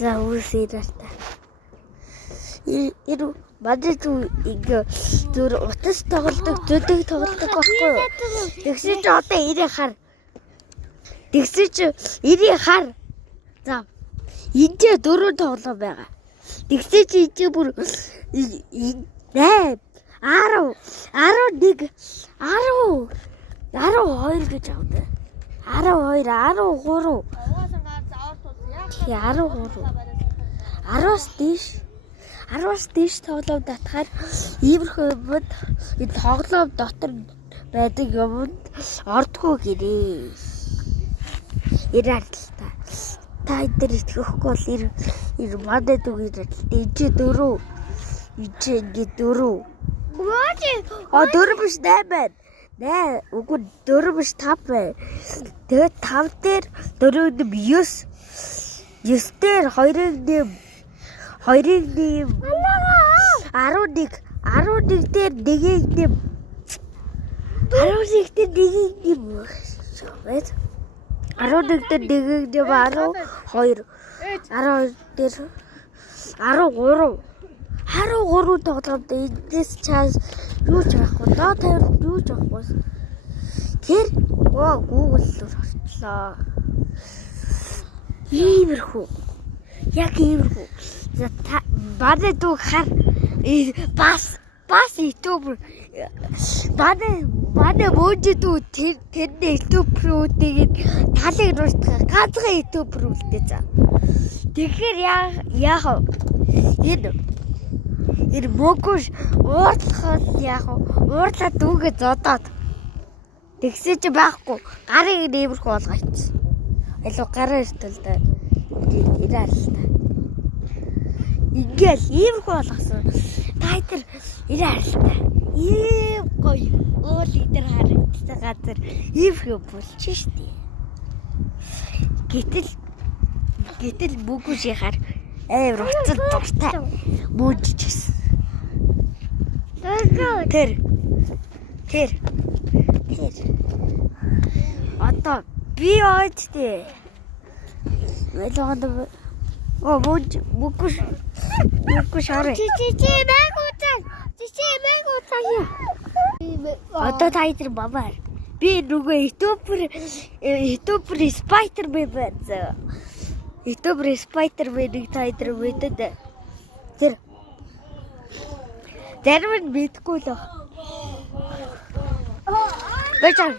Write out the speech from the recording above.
За үсээрээ. Ирүү бадж ингээ зүр утас тоглодог, зүдэг тоглодог байхгүй юу? Тэгсэн чи одоо ирээ хар. Тэгсэн чи ирээ хар. За. Энд 4 тоглоо байгаа. Тэгсэн чи энэ бүр 8 10 11 12 гэж авдаг. 12 13 10-аас дээш тоглоом татахаар иймэрхүү юмд энэ тоглоом дотор байдаг юмд ордгоо гэрээ. Ирээ л та. Та энэ итгэхгүй бол ир мадад үгээр л энэ 4. Ингээ 4. Дөрөв биш 8 байна. Нэ, үгүй 4 биш 5 байна. Тэгээд 5 дээр 4-д 9. 9 дээр 2-ыг нэм 11 дээр 1-ийг нэм 11 дээр 1-ийг нэм 11 дээр 1-ийг нэм 12 дээр 13 тоглоомд эндээс чаас юу ч авахгүй доо тавир юу ч авахгүй. Тэр Google руу орчлоо. Иймэрхүү. Яг иймэрхүү. За бадад үг хар бас YouTube бадад мөждөө тэр YouTube руу тэгээд талыг дуустах ганцхан YouTube руу үлдээ за. Тэгэхээр яах вэ? Энэ мөгөш уурлахад яах вэ? Уурлаад үгээ зодоод. Тэгсэн чи байхгүй. Гарыг нэмэрхүү болгочихсон. Илүү гараа иртэл да. Ирээ л та. Ингээл иймэрхүү болгосон. Та тэр ирээ л та. Ийм гоё. Уул идэр харагдсан газар иймэрхүү болчих штий. Гэтэл мөгөш яхаар амар уцад дуртай. Мөжчихсэн. Тэр. Одоо би ойдтэй. Мэлгонд мөгөш хараа. Чи мэгутаа. Одоо тайтер бабаар. Би нөгөө YouTube Spider-Man байна. YouTube Spider-Man-ыг тайтер мэдээд. Тэр Дэрмэн мэдгүй л. Бачаа.